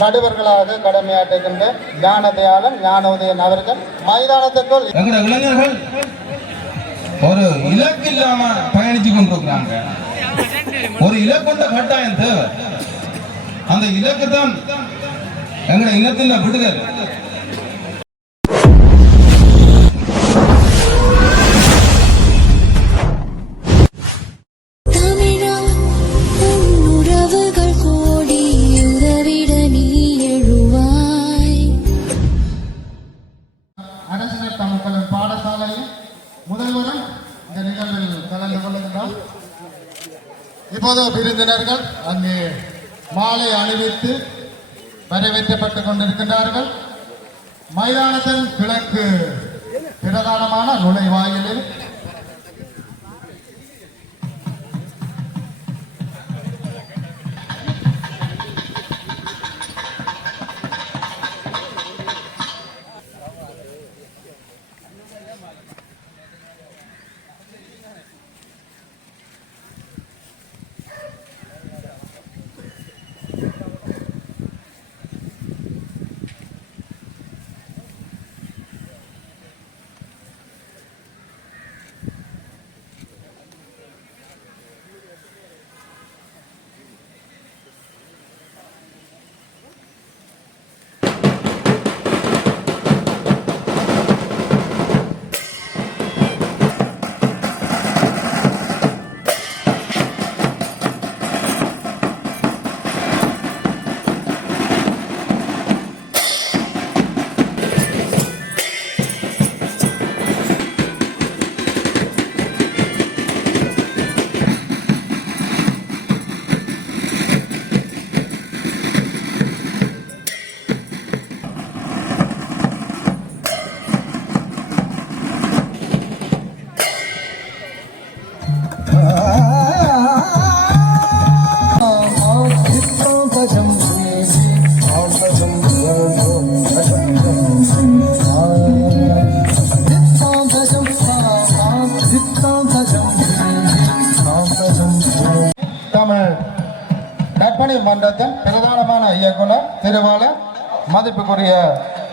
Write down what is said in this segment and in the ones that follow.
நடுவர்களாக கடமையாற்றுகின்ற ஞானதயாளன் ஞானோதயன் அவர்கள் மைதானத்துக்குள் எங்கட இளைஞர்கள் ஒரு இலக்கு இல்லாம பயணிச்சு கொண்டிருக்கிறாங்க. ஒரு இலக்குண்ட கட்டாயம் தேவை. அந்த இலக்கு தான் எங்கட இனத்தின் விடுதல். விருந்தினர்கள் அங்கே மாலை அணிவித்து வரவேற்றப்பட்டுக் கொண்டிருக்கின்றார்கள். மைதானத்தின் கிழக்கு பிரதானமான நுழைவாயிலில் நற்பணி மன்றத்தின் பிரதானமான இயக்குனர் திருவாளர் மதிப்புக்குரிய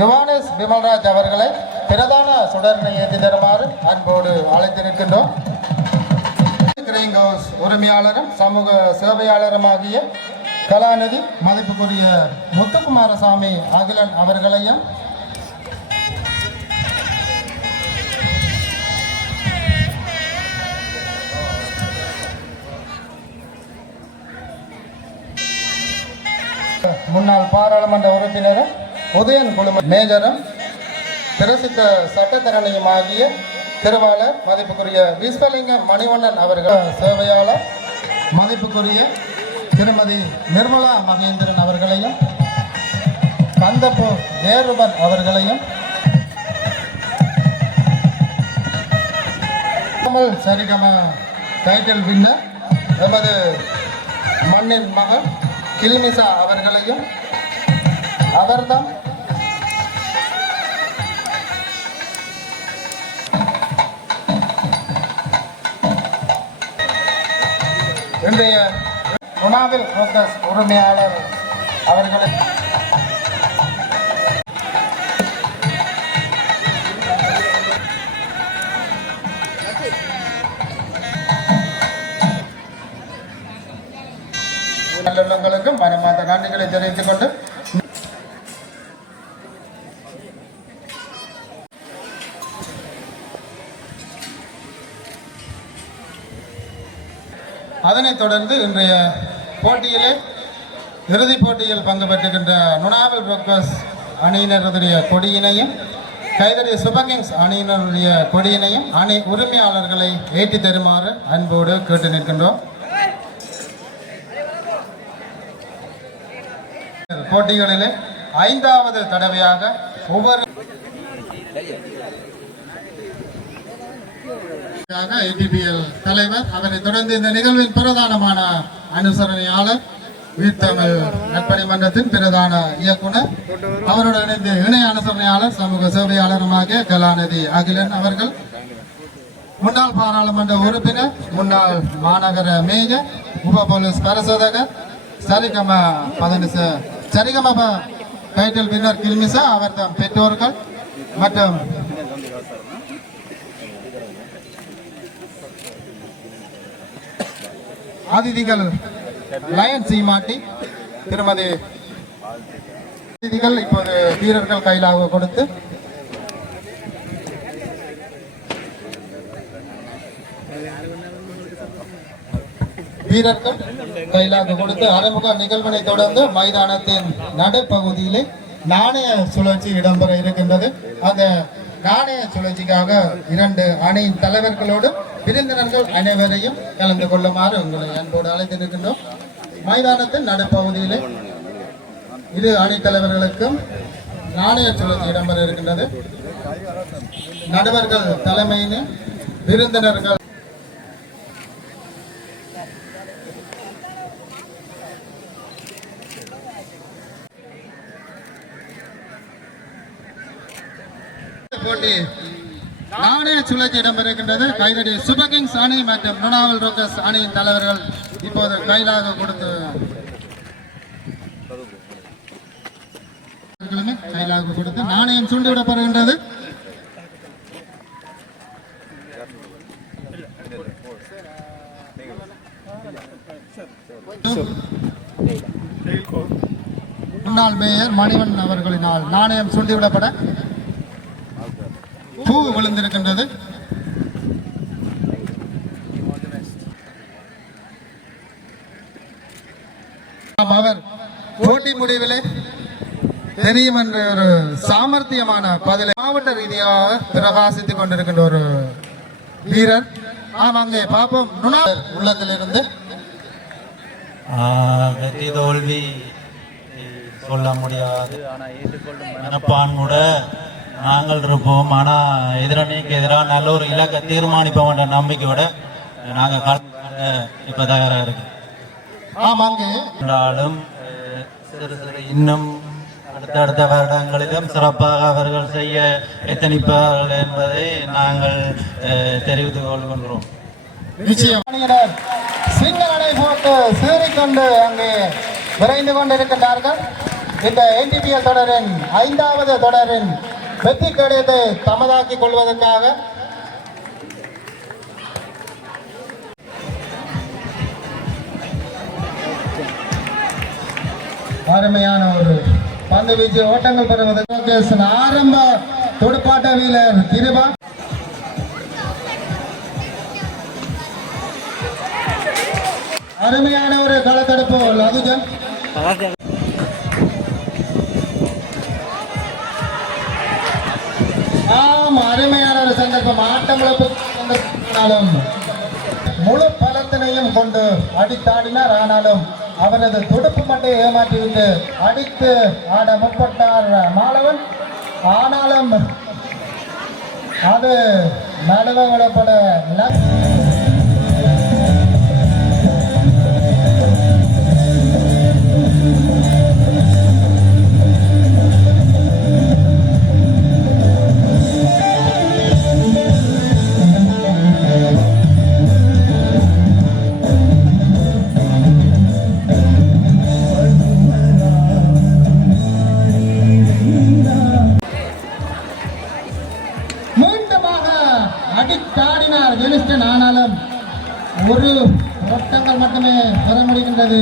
யுவானேஸ் விமல்ராஜ் அவர்களை பிரதான சுடர்னை ஏற்றி தருமாறு அன்போடு அழைத்திருக்கின்றோம் கிரீன் ஹவுஸ் உரிமையாளரும் சமூக சேவையாளருமாகிய கலாநிதி மதிப்புக்குரிய முத்துக்குமாரசாமி அகிலன் அவர்களையும் முன்னாள் பாராளுமன்ற உறுப்பினரும் உதயன் குழும மேஜரும் பிரசித்த சட்டத்தரணியும் ஆகிய திருவாளர் மதிப்புக்குரிய விஸ்வலிங்க மணிவண்ணன் அவர்கள் சேவையாளர் மதிப்புக்குரிய திருமதி நிர்மலா மகேந்திரன் அவர்களையும் கந்தப்பு நேருபன் அவர்களையும் தமிழ் சரிகம டைட்டில் வின்னர் எமது மண்ணின் மகன் கில்மிசா அவர்களையும் அவர்தான் இன்றைய உணாவில் உரிமையாளர் அவர்களை நல்லுள்ளங்களுக்கும் மனமார்ந்த நன்றிகளை தெரிவித்துக் கொண்டு அதனைத் தொடர்ந்து இன்றைய போட்டியிலே இறுதிப் போட்டியில் பங்கு பெற்றுகின்ற நுணாவில் புரோக்கர்ஸ் அணியினருடைய கொடியினையும் கைதடி சுபகிங்ஸ் அணியினருடைய கொடியினையும் அணி உரிமையாளர்களை ஏற்றி தருமாறு அன்போடு கேட்டு நிற்கின்றோம் போட்டிகளிலே ஐந்தாவது தடவையாக ஒவ்வொரு ஐடிபிஎல் தலைவர் அதனை தொடர்ந்து இந்த நிகழ்வின் பிரதானமான அனுசரணையாளர் உயிர்த்தமிழ் நட்பணி மன்றத்தின் பிரதான இயக்குனர் அவருடன் இணைந்து இணை அனுசரணையாளர் சமூக சேவையாளருமாக கலாநிதி அகிலன் அவர்கள் முன்னாள் பாராளுமன்ற உறுப்பினர் முன்னாள் மாநகர மேயர் உப போலீஸ் பரிசோதகர் சரிகம பதனிச சரிகமப டைட்டில் வின்னர் கில்மிசா அவர் தம் பெற்றோர்கள் மற்றும் அதிதிகள் லயன் சீமாட்டி திருமதி அதிதிகள் இப்போது வீரர்கள் கையிலாக கொடுத்து வீரர்கள் கையிலாக கொடுத்து அரைமுக நிகழ்வினை தொடர்ந்து மைதானத்தின் நடுப்பகுதியிலே நாணய சுழற்சி இடம்பெற இருக்கின்றது. அந்த நாணய சுழற்சிக்காக இரண்டு அணியின் தலைவர்களோடு விருந்தினர்கள் அனைவரையும் கலந்து கொள்ளுமாறு உங்களை அன்போடு அழைத்திருக்கின்றோம். மைதானத்தின் நடுப்பகுதியிலே இரு அணி தலைவர்களுக்கும் நாணய சுழற்சி இடம்பெற இருக்கின்றது. நடுவர்கள் தலைமையிலே விருந்தினர்கள் போட்டி நிகழ்ச்சி இடம்பெறுகின்றது. கைதடி சுபகிங்ஸ் அணி மற்றும் நுணாவல் ரோக்கர்ஸ் அணியின் தலைவர்கள் இப்போது கைதாக கொடுத்து அவர்களுமே கொடுத்து நாணயம் சுண்டுவிடப்படுகின்றது முன்னாள் மேயர் மணிவன் அவர்களினால் நாணயம் சுண்டிவிடப்பட பூ விழுந்திருக்கின்றது ஆம், அவர் போட்டி முடிவிலே தெரியும் என்ற ஒரு சாமர்த்தியமான பதிலை மாவட்ட ரீதியாக பிரகாசித்துக் கொண்டிருக்கின்ற ஒரு வீரர். ஆம் அங்கே பார்ப்போம். நுணா உள்ளத்திலிருந்து. வெற்றி தோல்வி சொல்ல முடியாது. மனப்பான்முட நாங்கள் இருப்போம். ஆனா எதிரணிக்கு எதிராக நல்ல ஒரு இலக்கை தீர்மானிப்போம் என்ற நம்பிக்கையோட நாங்க களத்துல இப்ப தயாரா இருக்கு ஆம் அங்கே இருந்தாலும் அஹ், சிறு சிறு இன்னும் அடுத்தடுத்த வருடங்களிலும் சிறப்பாக அவர்கள் செய்ய எத்தனிப்பார்கள் என்பதை நாங்கள் அஹ், தெரிவித்துக் கொள்கின்றோம். போட்டு சீறிக்கொண்டு அங்கே விரைந்து கொண்டிருக்கின்றார்கள். இந்த என்டிபிஎல் தொடரின் ஐந்தாவது தொடரின் வெற்றி கடிதத்தை தமதாக்கிக் கொள்வதற்காக அருமையான ஒரு பந்து வீச்சு ஓட்டங்கள் பெறுவதற்கு ஆரம்ப துடுப்பாட்ட வீரர் கிருபா. அருமையான ஒரு களத்தடுப்பு லகுஜன் ஆம் அருமையான ஒரு சந்தர்ப்பம். ஆட்டமிழப்பு முழு பலத்தினையும் கொண்டு அடித்தாடினார். ஆனாலும் அவரது துடுப்பு மட்டை ஏமாற்றிவிட்டு அடித்து ஆட முற்பட்டார் மாணவன் ஆனாலும் அது நடுவ விடப்பட அடித்தாடினார் ஜெனிஸ்டன் ஆனாலும் ஒரு ரத்தங்கள் மட்டுமே பெற முடிகின்றது.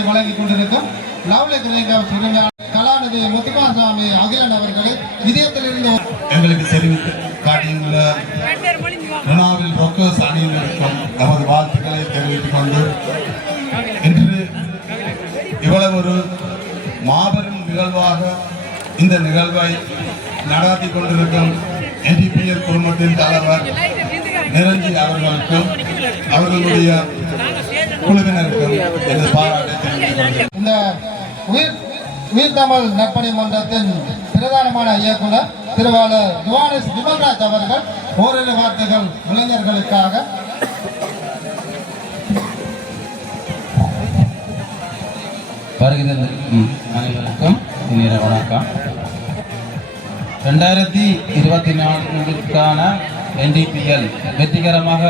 விருதுகளை வழங்கிக் கொண்டிருக்கும் லவ்லி கிரேங்கா கலாநிதி முத்துமாசாமி அகிலன் அவர்களை இதயத்திலிருந்து எங்களுக்கு தெரிவித்து காட்டியுள்ள ருணாவில் ரொக்கர்ஸ் அணியினருக்கும் நமது வாழ்த்துக்களை தெரிவித்துக் கொண்டு இன்று இவ்வளவு ஒரு மாபெரும் நிகழ்வாக இந்த நிகழ்வை நடாத்தி கொண்டிருக்கும் என்டிபிஎல் குழுமத்தின் தலைவர் நிரஞ்சி அவர்களுக்கும் அவர்களுடைய குழுவினருக்கும் எனது பாராட்டை. இந்த உயிர் உயிர் தமிழ் நற்பணி மன்றத்தின் பிரதானமான இயக்குனர் திருவாளர் துவானிஸ் விமல்ராஜ் அவர்கள் ஓரிரு வார்த்தைகள் இளைஞர்களுக்காக. வருகிறது. அனைவருக்கும் இனிய வணக்கம். ரெண்டாயிரத்தி இருபத்தி நான்குக்கான என்டிபிஎல் வெற்றிகரமாக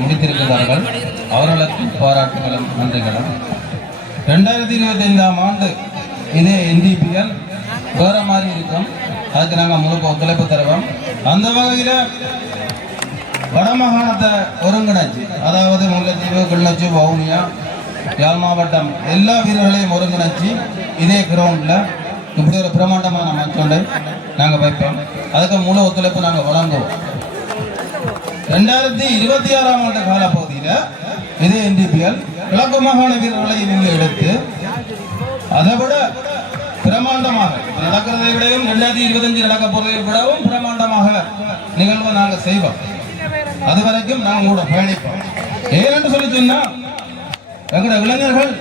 முடித்திருக்கிறார்கள். அவர்களுக்கு பாராட்டுகளும் நன்றிகளும். ரெண்டாயிரத்தி இருபத்தி ஐந்தாம் ஆண்டு இதே என்டிபிஎல் வேற மாதிரி இருக்கும். அதுக்கு நாங்கள் முழுக்க ஒத்துழைப்பு தருவோம். அந்த வகையில் வடமாகாணத்தை ஒருங்கிணைச்சு அதாவது முல்லைத்தீவு கிள்ளச்சி வவுனியா யாழ் மாவட்டம் எல்லா வீரர்களையும் ஒருங்கிணைச்சு இதே கிரவுண்டில் இப்படி ஒரு பிரமாண்டமான மச்சொண்டை நாங்கள் வைப்போம். அதுக்கு முழு ஒத்துழைப்பு நாங்கள் வழங்குவோம். ரெண்டாயிரத்தி இருபத்தி ஆறாம் ஆண்டு காலப்பகுதியில் இதே என்டிபிஎல். கிழக்கு மாகாண வீரர்களை நீங்கள் எடுத்து அதை விட பிரமாண்டமாக நடக்கிறதை விடவும் ரெண்டாயிரத்தி இருபத்தஞ்சு நடக்க போறதை விடவும் பிரமாண்டமாக நிகழ்வை நாங்கள் செய்வோம். அது வரைக்கும் நாங்கள் கூட பயணிப்போம். ஏனென்று சொல்லி சொன்னா எங்களோட இளைஞர்கள்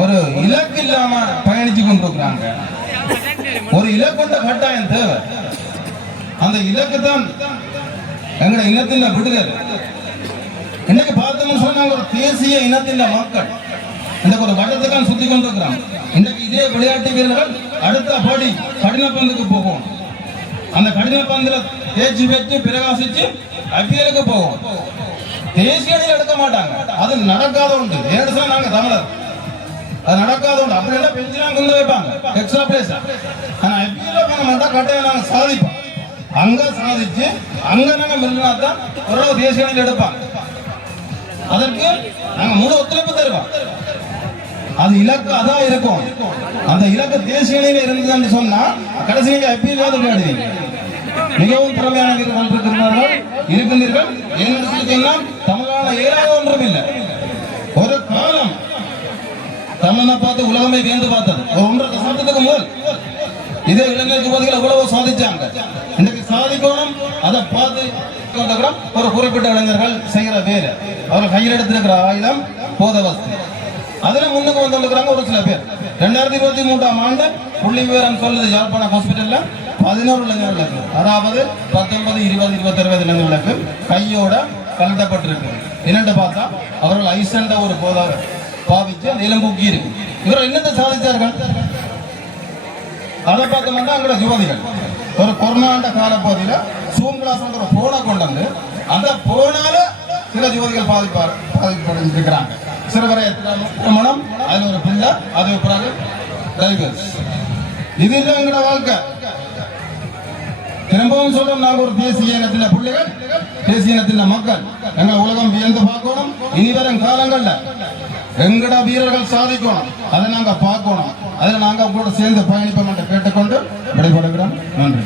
ஒரு இலக்கு இல்லாம பயணிச்சு கொண்டிருக்கிறாங்க. ஒரு இலக்குண்ட கட்டாயம் தேவை. அந்த இலக்கு தான் எங்களோட இனத்தின் விடுதல். இன்னைக்கு பார்த்தோம்னு சொன்னாங்க ஒரு தேசிய இனத்தின் மக்கள். இன்னைக்கு ஒரு வட்டத்துக்கான் சுத்தி கொண்டிருக்கிறான். இன்னைக்கு இதே விளையாட்டு வீரர்கள் அடுத்த படி கடின பந்துக்கு போகும். அந்த கடின பந்துல தேர்ச்சி பெற்று பிரகாசிச்சு ஐபிஎலுக்கு போகும். தேசிய அணியில் எடுக்க மாட்டாங்க. அது நடக்காத உண்டு. ஏன்னு நாங்க தமிழர். அது நடக்காத உண்டு. அப்படி என்ன பெஞ்சு கொண்டு வைப்பாங்க. எக்ஸ்ட்ரா பிளேஸ் ஆனா ஐபிஎல் பண்ண மாட்டா கட்டாயம் நாங்க சாதிப்போம். அங்க சாதிச்சு அங்க நாங்க மில்லினா தான் ஓரளவு தேசிய அணியில் எடுப்பாங்க. அதற்கு நாங்க முழு ஒத்துழைப்பு தருவோம். அது இலக்கு அதான் இருக்கும். அந்த இலக்கு தேசிய அணியில இருந்ததுன்னு சொன்னா கடைசி நீங்க ஐபிஎல் விளையாடுவீங்க. மிகவும் திறமையான வீரர்கள் இருக்கிறார்கள் இருக்கின்றீர்கள். என்று சொல்லி தமிழான ஏழாவது ஒன்றும் இல்லை. ஒரு காலம் தமிழனை பார்த்து உலகமே வேண்டு பார்த்தது. ஒரு ஒன்றரை தசாப்தத்துக்கு முதல். இதே இளைஞர் யுவதிகள் எவ்வளவு சாதிச்சாங்க. இன்னைக்கு சாதிக்கணும் அதை பார்த்து கொண்டிருக்கிறோம். ஒரு குறிப்பிட்ட இளைஞர்கள் செய்கிற வேலை. அவர்கள் கையில் எடுத்திருக்கிற ஆயுதம் போதவஸ்து அதுல முன்னுக்கு வந்துருக்கிறாங்க ஒரு சில பேர். ரெண்டாயிரத்தி இருபத்தி மூன்றாம் ஆண்டு புள்ளி விவரம் சொல்லுது யாழ்ப்பாணம் ஹாஸ்பிட்டல்ல பதினோரு இளைஞர்களுக்கு அதாவது பத்தொன்பது இருபது இருபத்தி அறுபது இளைஞர்களுக்கு கையோட கலட்டப்பட்டிருக்கு என்னென்று பார்த்தா அவர்கள் ஐசண்ட ஒரு போதாக பாவிச்சு அந்த இளம்பூக்கி இருக்கு. இவர்கள் என்னத்தை சாதித்தார்கள் அதை பார்த்தோம்னா அங்கட யுவதிகள். ஒரு கொரோனாண்ட கால பகுதியில் சூம் கிளாஸ் ஒரு போனை கொண்டு வந்து அந்த போனால சில ஜோதிகள் பாதிப்பார் பாதிப்படைஞ்சிருக்கிறாங்க சிறுவரை திருமணம் அதுல ஒரு பிள்ளை அது பிறகு டைவர்ஸ் இதுதான் எங்களோட வாழ்க்கை. திரும்பவும் சொல்றோம் நாங்க ஒரு தேசிய இனத்தின பிள்ளைகள் தேசிய இனத்தின மக்கள். எங்க உலகம் வியந்து பார்க்கணும். இனி வரும் காலங்கள்ல எங்கட வீரர்கள் சாதிக்கணும். அதை நாங்க பார்க்கணும். அதில் நாங்கள் உங்களோட சேர்ந்து பயணிப்போம் என்று கேட்டுக்கொண்டு விடைபெறுகிறோம். நன்றி.